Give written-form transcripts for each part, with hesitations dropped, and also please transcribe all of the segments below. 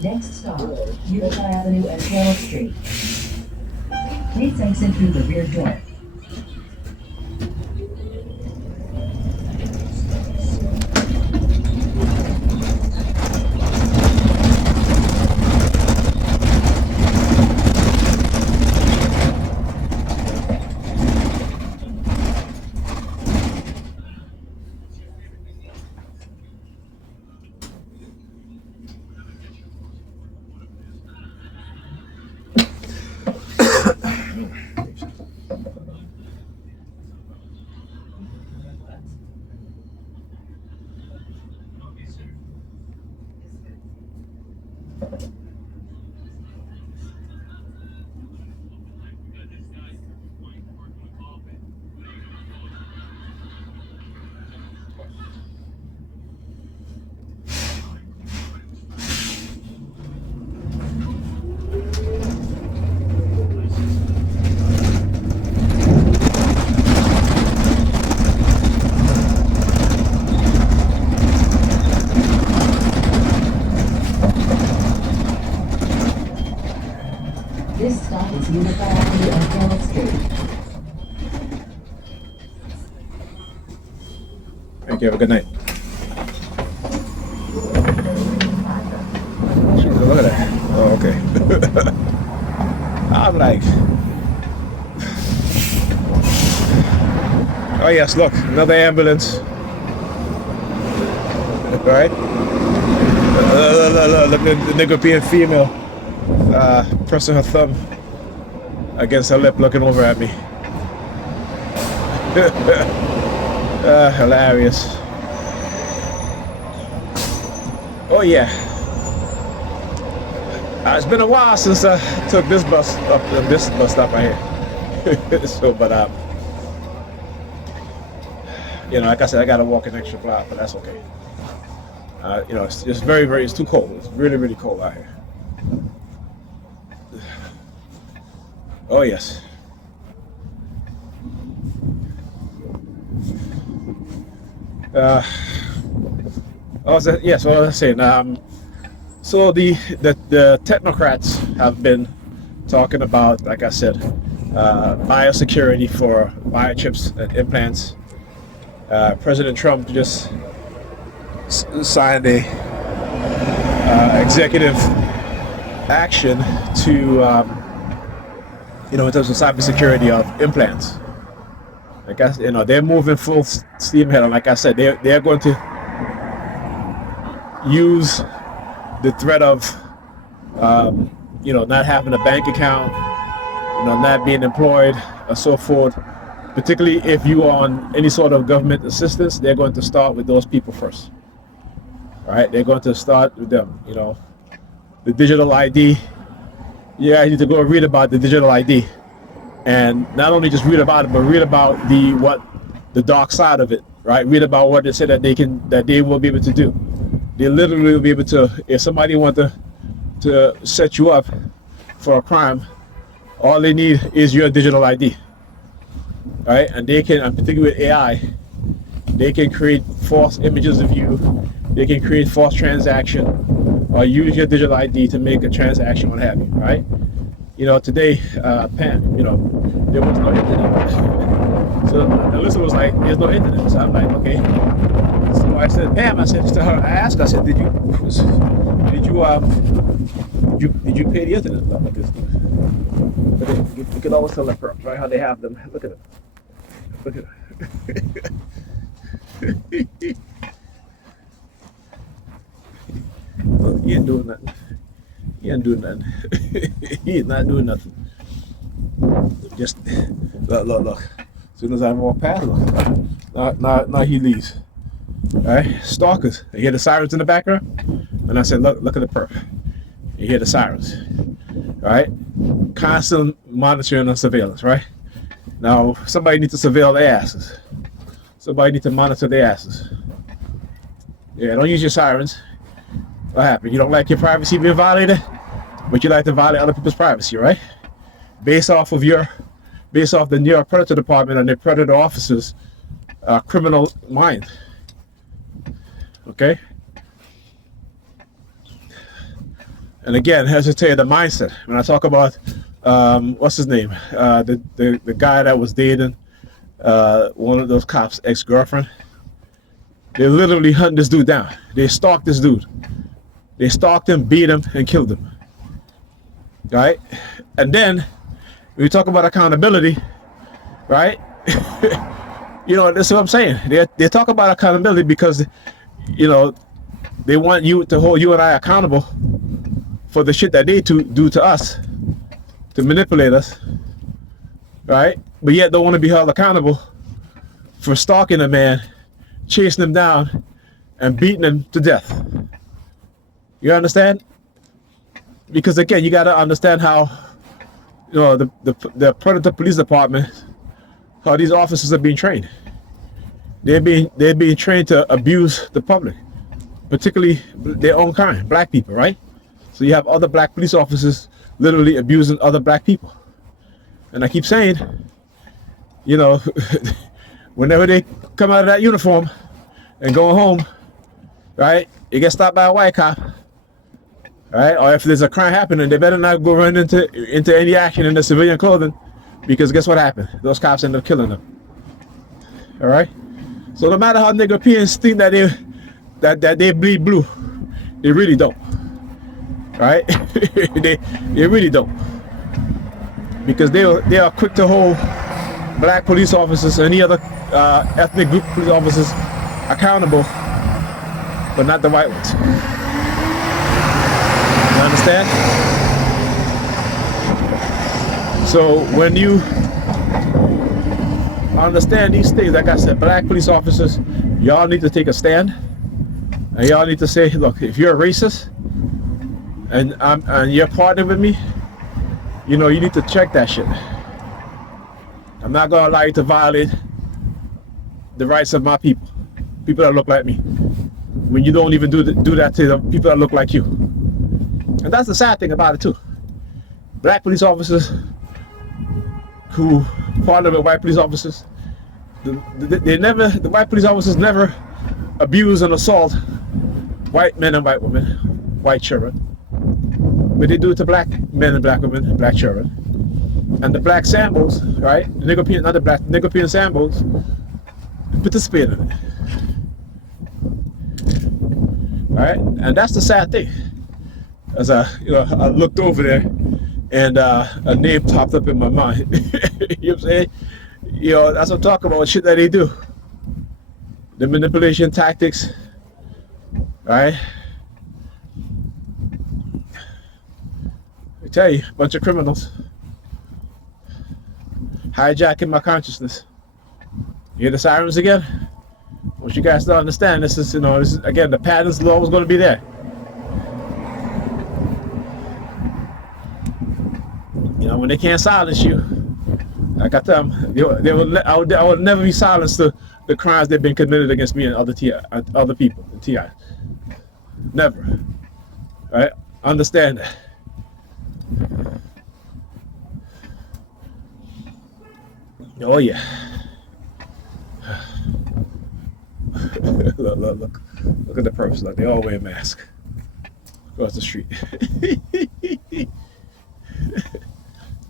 Next stop, Utica Avenue and Carroll Street. Please exit through the rear door. This stop is Utica Avenue and Carroll Street. Thank you. Have a good night. Jeez, look at that. Oh, okay. I'm like, oh yes, look, another ambulance. All right. Look, the nigga being female, pressing her thumb against her lip, looking over at me. Hilarious. Oh yeah. It's been a while since I took this bus stop right here. So, but you know, like I said, I gotta walk an extra block, but that's okay. You know, it's just it's too cold. It's really, really cold out here. Oh yes. Yes, what I was saying. So the technocrats have been talking about, like I said, biosecurity for biochips and implants. President Trump just signed a executive action to, you know, in terms of cybersecurity of implants. Like I, you know, they're moving full steam ahead, and like I said, they're going to use the threat of, you know, not having a bank account, you know, not being employed, and so forth. Particularly if you are on any sort of government assistance, they're going to start with those people first. Right? They're going to start with them. You know, the digital ID. Yeah, you need to go read about the digital ID. And not only just read about it, but read about the dark side of it, right? Read about what they say that they will be able to do. They literally will be able to, if somebody wants to set you up for a crime, all they need is your digital ID, right? And they can, and particularly with AI, they can create false images of you. They can create false transaction, or use your digital ID to make a transaction, what have you, right? You know, today, Pam, you know, there was no internet. So Alyssa was like, there's no internet. So I'm like, okay. So I said, Pam, I said to her, I asked her, I said, did you pay the internet? Like this. But you can always tell the perps, right? How they have them. Look at them. Look at them. Look, he ain't doing nothing. He ain't doing nothing. He is not doing nothing. Just look. As soon as I walk past, look. Now he leaves. All right, stalkers. You hear the sirens in the background? And I said, look at the perp. You hear the sirens. All right, constant monitoring and surveillance. Right now, somebody needs to surveil their asses. Somebody needs to monitor their asses. Yeah, don't use your sirens. What happened? You don't like your privacy being violated, but you like to violate other people's privacy, right? Based off the New York Predator Department and the Predator officers' criminal mind. Okay, And again, as I tell you, the mindset. When I talk about what's his name, the guy that was dating one of those cops' ex-girlfriend, they literally hunted this dude down. They stalked this dude. They stalked him, beat him, and killed him. Right? And then when we talk about accountability, right? You know, that's what I'm saying. They talk about accountability because, you know, they want you to hold you and I accountable for the shit that they do to us, to manipulate us, right? But yet don't want to be held accountable for stalking a man, chasing him down, and beating him to death. You understand? Because again, you got to understand how, you know, the Predator Police Department, how these officers are being trained. They're being trained to abuse the public, particularly their own kind, black people, right? So you have other black police officers literally abusing other black people. And I keep saying, you know, whenever they come out of that uniform and go home, right, you get stopped by a white cop, right? Or if there's a crime happening, they better not go run into any action in their civilian clothing, because guess what happened? Those cops end up killing them. All right? So no matter how nigga Europeans think that they bleed blue, they really don't. Right? they really don't. Because they are quick to hold black police officers and any other ethnic group police officers accountable, but not the white ones. You understand? So when you understand these things, like I said, black police officers, y'all need to take a stand, and y'all need to say, look, if you're a racist and you're partnering with me, you know, you need to check that shit. I'm not gonna allow you to violate the rights of my people that look like me, when you don't even do that to the people that look like you. And that's the sad thing about it too. Black police officers who partner with white police officers, the white police officers never abuse and assault white men and white women, white children. But they do it to black men and black women, and black children. And the black Sambos, right? The nigger European Sambos participate in it. Right? And that's the sad thing. As I looked over there and a name popped up in my mind. You know what I'm saying? You know, that's what I'm talking about, shit that they do. The manipulation tactics, right? I tell you, a bunch of criminals hijacking my consciousness. You hear the sirens again? I want you guys to understand, this is again, the patterns are always going to be there. You know, when they can't silence you, like I tell them, I would never be silenced to the crimes that have been committed against me and other people in TI. Never. Right? Understand that. Oh yeah. Look at the person. Like, they all wear a mask across the street.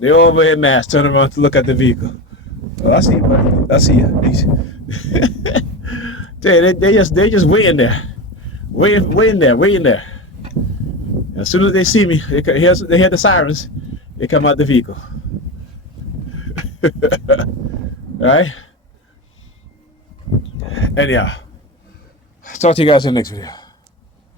They all wear a mask. Turn around to look at the vehicle. Oh, I see you, buddy. I see you. They just waiting there, waiting there. As soon as they see me, they hear the sirens. They come out the vehicle. Right? Anyhow, talk to you guys in the next video.